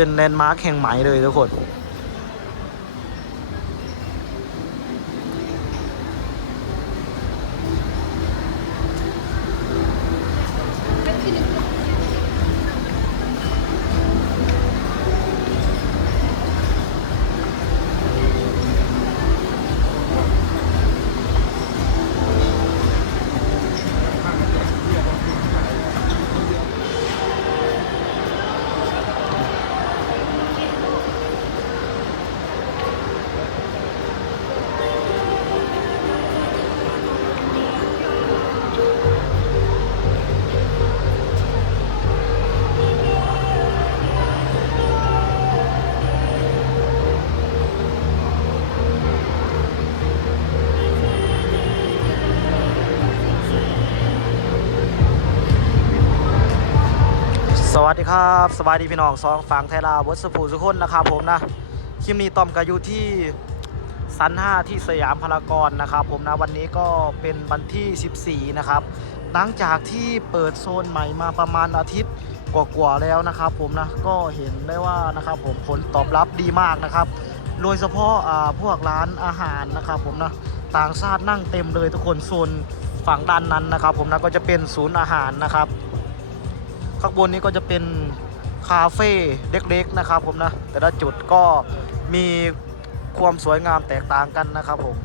เป็นแลนด์มาร์คแห่งใหม่เลยทุกคน สวัสดีครับสวัสดีพี่น้องสองฝั่งไทยลาววัดสปูสุคนนะครับผมนะคลิปนี้ต้อมก็อยู่ที่ซัน5ที่สยามพารากอนนะครับผมนะวันนี้ก็เป็นวันที่ 14 นะครับ หลังจากที่เปิดโซนใหม่มาประมาณอาทิตย์กว่าๆแล้วนะครับผมนะก็เห็นได้ว่านะครับผมผลตอบรับดีมากนะครับ โดยเฉพาะอ่าพวกร้านอาหารนะครับผมนะต่างชาตินั่งเต็มเลยทุกคนโซนฝั่งด้านนั้นนะครับ ผมนะก็จะเป็นศูนย์อาหารนะครับ ข้างบนนี้ก็จะเป็นคาเฟ่เล็กๆนะครับผมนะ แต่ละจุดก็มีความสวยงามแตกต่างกันนะครับผม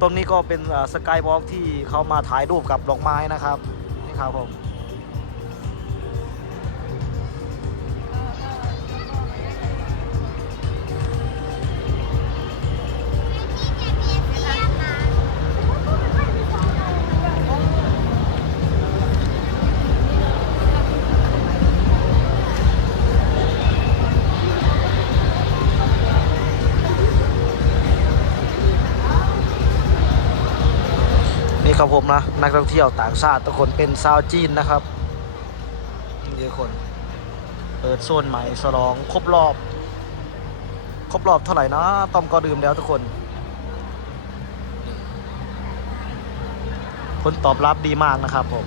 ตรงนี้ก็เป็นสกายวอล์กที่เขามาถ่ายรูปกับดอกไม้นะครับ นี่ครับผม นี่ครับผมนะ นักท่องเที่ยวต่างชาติทุกคนเป็นชาวจีนนะครับนี่ทุกคน เปิดโซนใหม่ฉลองครบรอบ ครบรอบเท่าไหร่นะต้อมก็ดื่มแล้วทุกคน ผลตอบรับดีมากนะครับผม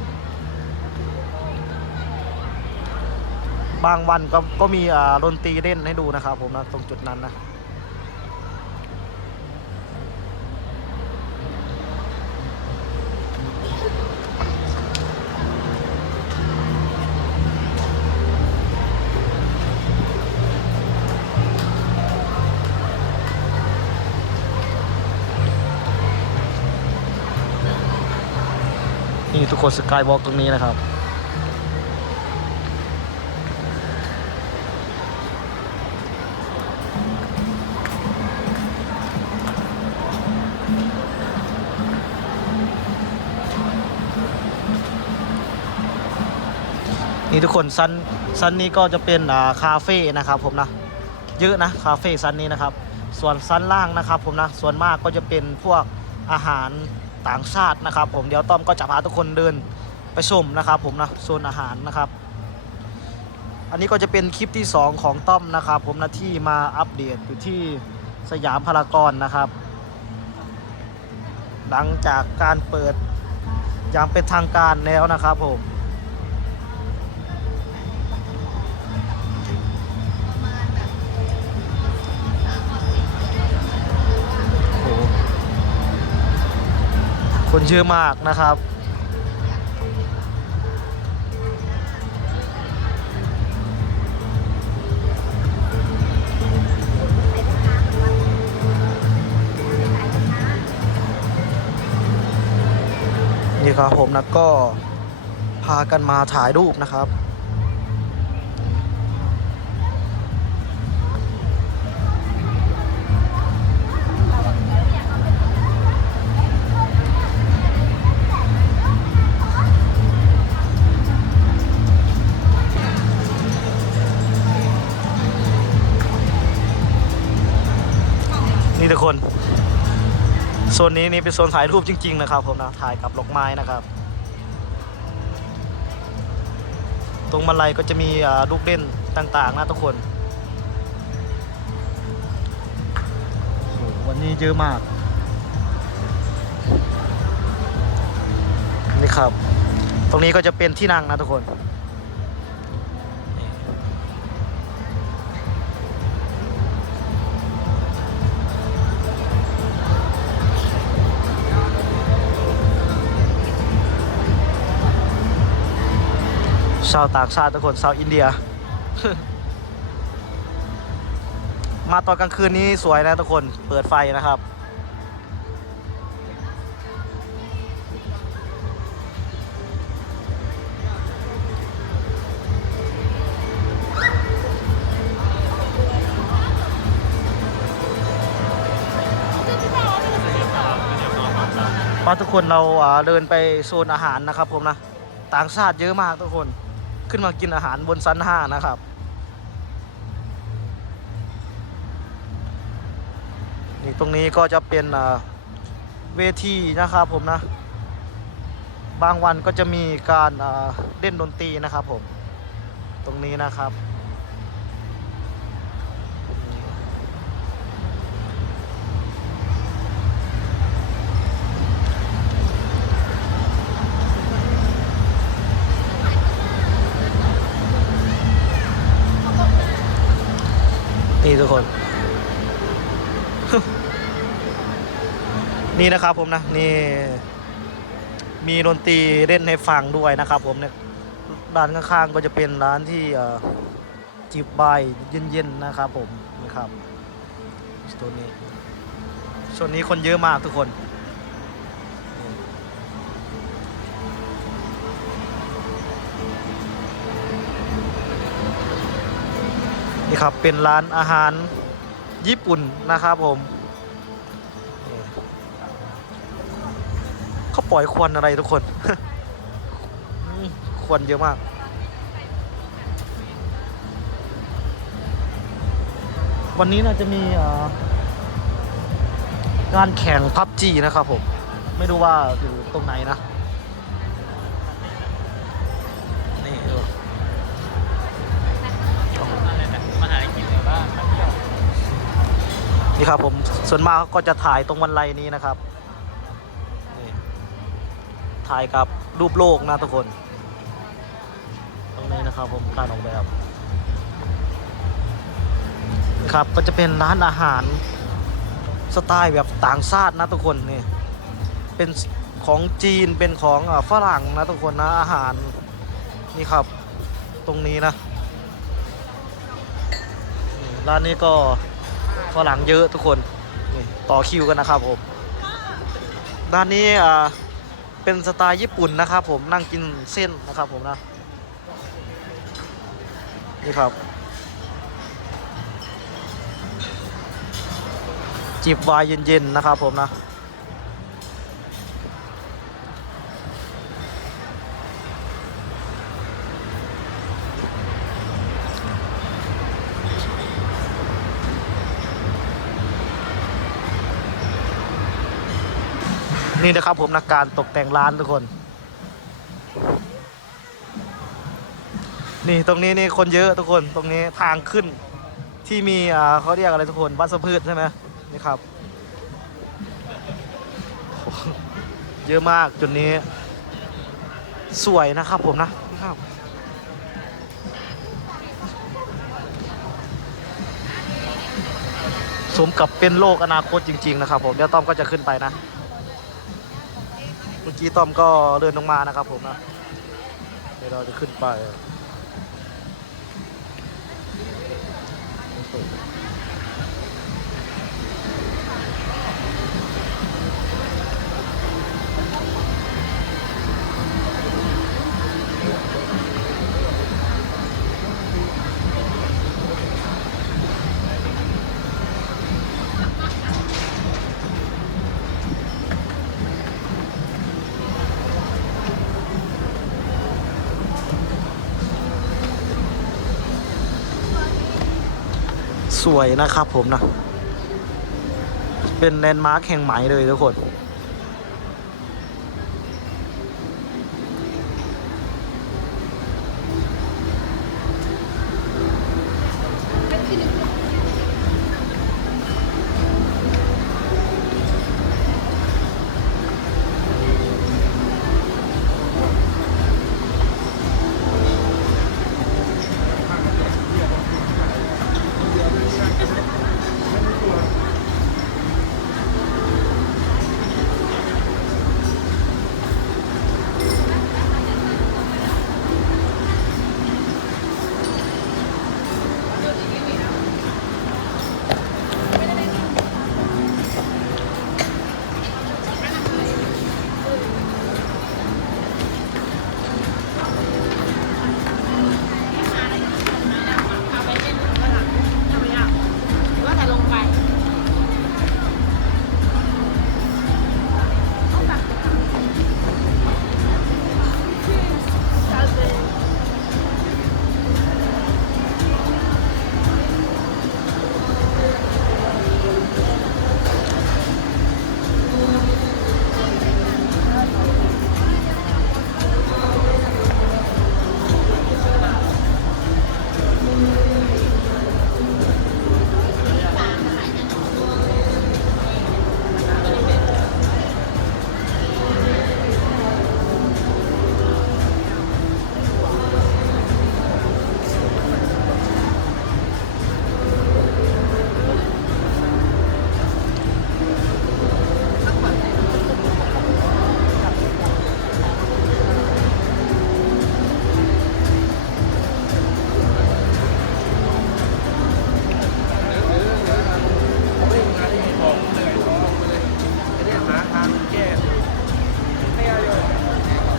บางวันก็ก็มีอ่าดนตรีเล่นให้ดูนะครับผมนะตรงจุดนั้นนะ นี่ทุกคนสกายวอล์กตรงนี้นะครับ นี่ทุกคนซันซันนี้ก็จะเป็นอ่าคาเฟ่นะครับผมนะเยอะนะคาเฟ่ซันนี้นะครับ ส่วนซันล่างนะครับผมนะส่วนมากก็จะเป็นพวกอาหาร ต่างชาตินะครับ ผมเดี๋ยวต้อมก็จะพาทุกคนเดินไปชมนะครับ ผมนะโซนอาหารนะครับ อันนี้ก็จะเป็นคลิปที่ 2 ของต้อมนะครับ ผมนะที่มาอัปเดตอยู่ที่สยามพารากอนนะครับ หลังจากการเปิดอย่างเป็นทางการแล้วนะครับผม คนเยอะมากนะครับ นี่ครับผมนะก็พากันมาถ่ายรูปนะครับ โซนนี้นี่เป็นโซนถ่ายรูปจริง ๆ นะครับผมนะถ่ายกับดอกไม้นะครับ ตรงบันไลก็จะมีลูกเล่นต่าง ๆ นะทุกคนโหวันนี้เยอะมาก นี่ครับ ตรงนี้ก็จะเป็นที่นั่งนะทุกคน ชาวต่างชาติทุกคนชาวอินเดีย มาตอนกลางคืนนี้สวยนะทุกคนเปิดไฟนะครับพอทุกคนเราเดินไปโซนอาหารนะครับผมนะ ต่างชาติเยอะมากทุกคน ขึ้นมากินอาหารบนชั้นห้านะครับ นี่ตรงนี้ก็จะเป็นเวทีนะครับผมนะ บางวันก็จะมีการเล่นดนตรีนะครับผม ตรงนี้นะครับ นี่ทุกคน นี่นะครับผมนะ นี่ มีดนตรีเล่นให้ฟังด้วยนะครับ ผมเนี่ยร้านข้างๆก็จะเป็นร้านที่จิบใบเย็นๆนะครับ ผมนะครับตัวนี้ช่วงนี้คนเยอะมากทุกคน นี่ครับเป็นร้านอาหารญี่ปุ่นนะครับผมเขาปล่อยควันอะไรทุกคน ควันเยอะมากวันนี้น่าจะมีการแข่งพับจีนะครับผม ไม่รู้ว่าอยู่ตรงไหนนะ นี่ครับผมส่วนมากก็จะถ่ายตรงวันไรนี้นะครับนี่ถ่ายกับรูปโลกนะทุกคน ตรงนี้นะครับผมการออกแบบนะครับก็จะเป็นร้านอาหารสไตล์แบบต่างชาตินะทุกคนนี่เป็นของจีนเป็นของฝรั่งนะทุกคนนะอาหารนี่ครับตรงนี้นะร้านนี้ก็ ฝรั่งเยอะทุกคนนี่ต่อคิวกันนะครับผมด้านนี้อ่าเป็นสไตล์ญี่ปุ่นนะครับผมนั่งกินเส้นนะครับผมนะนี่ครับจิบวายเย็นๆนะครับผมนะ นี่นะครับผมนะการตกแต่งร้านทุกคน นี่ตรงนี้นี่คนเยอะทุกคนตรงนี้ทางขึ้นที่มีอ่าเขาเรียกอะไรทุกคนวัสพืชใช่ไหมนี่ครับ เยอะมากจุดนี้ สวยนะครับผมนะนี่ครับสมกับเป็นโลกอนาคตจริง ๆ นะครับผมเดี๋ยวต้อมก็จะขึ้นไปนะ กี้ต้อมก็เดินลงมานะครับผมนะเดี๋ยวเราจะขึ้นไป สวยนะครับผมนะ เป็นแลนด์มาร์คแห่งใหม่เลยทุกคนน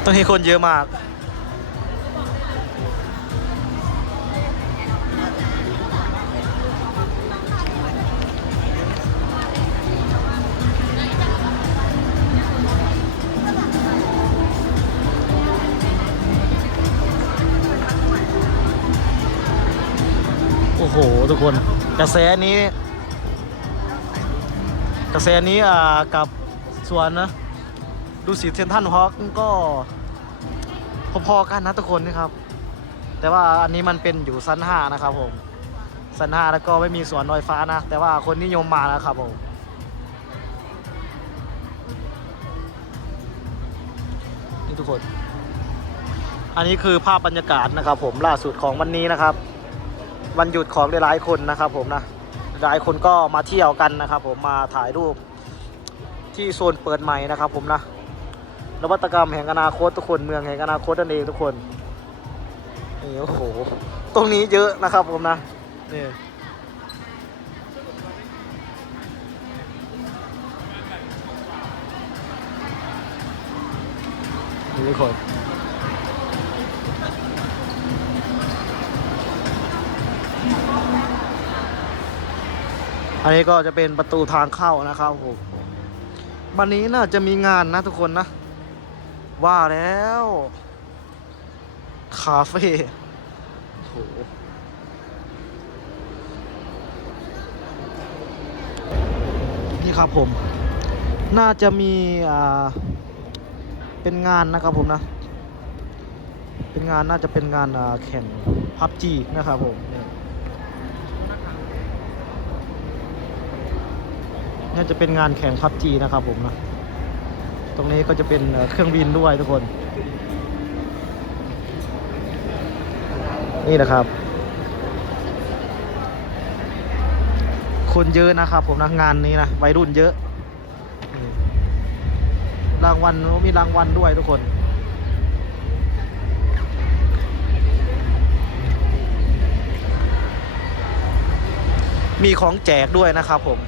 ตรงนี้คนเยอะมาก โอ้โห ทุกคน กระแสนี้ กระแสนี้อ่ากับสวนนะ ดูสีเทนทันฮอกก็ พอๆกันนะทุกคนนะครับ แต่ว่าอันนี้มันเป็นอยู่ชั้น5นะครับผมชั้น5แล้วก็ไม่มีสวนลอยฟ้านะ แต่ว่าคนนิยมมาแล้วครับผมนี่ทุกคน อันนี้คือภาพบรรยากาศนะครับ ผมล่าสุดของวันนี้นะครับ วันหยุดของหลายๆคนนะครับ ผมนะหลายคนก็มาเที่ยวกันนะครับ ผมมาถ่ายรูปที่โซนเปิดใหม่นะครับ ผมนะ นวัตกรรมแห่งอนาคตทุกคนเมืองแห่งอนาคตนั่นเองทุกคนนี่โอ้โหตรงนี้เยอะนะครับผมนะนี่นี่ทุกคนอันนี้ก็จะเป็นประตูทางเข้านะครับผมวันนี้น่าจะมีงานนะทุกคนนะ ว่าแล้ว คาเฟ่โหนี่ครับผม น่าจะมี อ่า เป็นงานนะครับผมนะ เป็นงานน่าจะเป็นงานอ่าแข่งพับจีนะครับผมน่าจะเป็นงานแข่งพับจีนะครับผมนะ ตรงนี้ก็จะเป็นเครื่องบินด้วยทุกคน นี่นะครับ คนเยอะนะครับ ผมนะงานนี้นะวัยรุ่นเยอะ รางวัลมีรางวัลด้วยทุกคนมีของแจกด้วยนะครับผม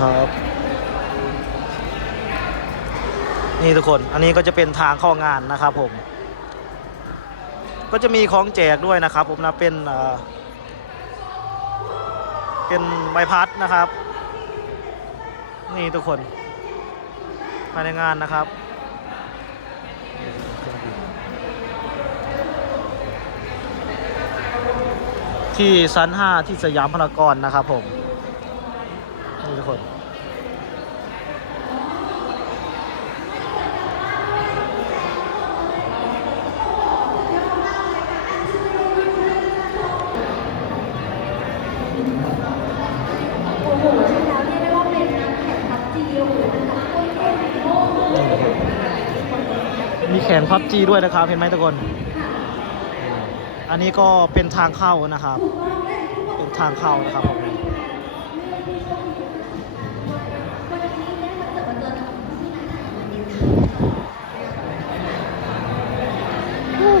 ครับ นี่ทุกคนอันนี้ก็จะเป็นทางเข้างานนะครับผม ก็จะมีของแจกด้วยนะครับ ผมนะเป็นเอ่อเป็นใบพัดนะครับ นี่ทุกคนภายในงานนะครับที่ชั้น 5 ที่สยามพารากอนนะครับผม นี่ทุกคนโอ้โหใช่แล้วเรียกได้ว่าเป็นนักแข่งพับจีโอ้โหเป็นนักกล้วยเท่ในโลกเลยมีแขนพับจีด้วยนะครับ เห็นไหมทุกคน อันนี้ก็เป็นทางเข้านะครับ เป็นทางเข้านะครับผม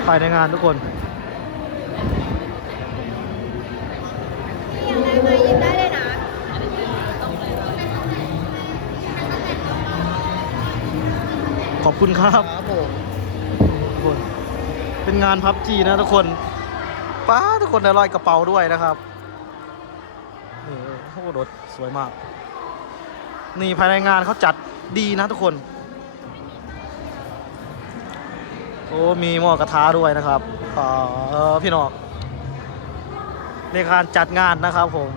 ภายในงานทุกคนยังไงมายินได้เลยนะขอบคุณครับทุกคน เป็นงานพับจีนะทุกคนป้าทุกคนได้ลอยกระเป๋าด้วยนะครับนี่โอ้โหรถสวยมาก นี่ภายในงานเขาจัดดีนะทุกคน อ้มีหม้อกระทะด้วยนะครับเออพี่น้องในการจัดงานนะครับผม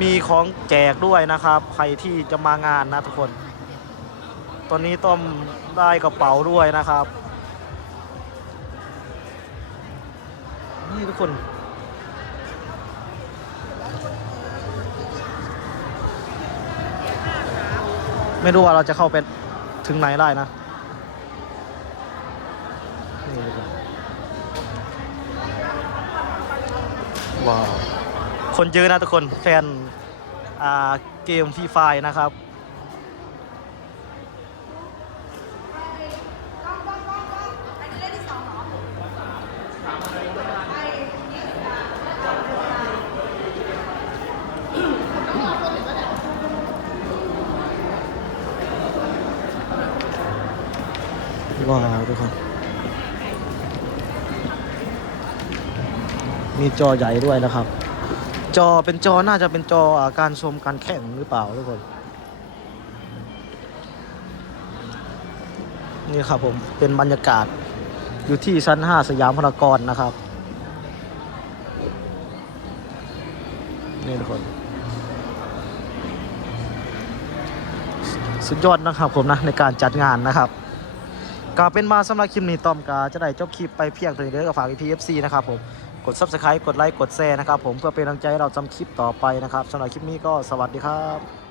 มีของแจกด้วยนะครับ ใครที่จะมางานนะทุกคน ตอนนี้ต้อมได้กระเป๋าด้วยนะครับ นี่ทุกคน ไม่รู้ว่าเราจะเข้าไปถึงไหนได้นะว้าว คนเยอะนะทุกคนแฟนเกมฟรีไฟนะครับ ว้าวทุกคน มีจอใหญ่ด้วยนะครับ จอเป็นจอน่าจะเป็นจออาการชมการแข่งหรือเปล่าทุกคนนี่ครับผมเป็นบรรยากาศอยู่ที่ชั้น 5 สยามพารากอนนะครับ นี่ทุกคนสุดยอดนะครับผมนะในการจัดงานนะครับก็เป็นมาสำหรับคลิปนี้ต้อมกาจะได้จบคลิปไปเพียงเท่านี้เด้อกับฝาก PFC นะครับผม กด Subscribe กดไลค์กดแชร์นะครับผมเพื่อเป็นกำลังใจให้เราทำคลิปต่อไปนะครับสำหรับคลิปนี้ก็สวัสดีครับ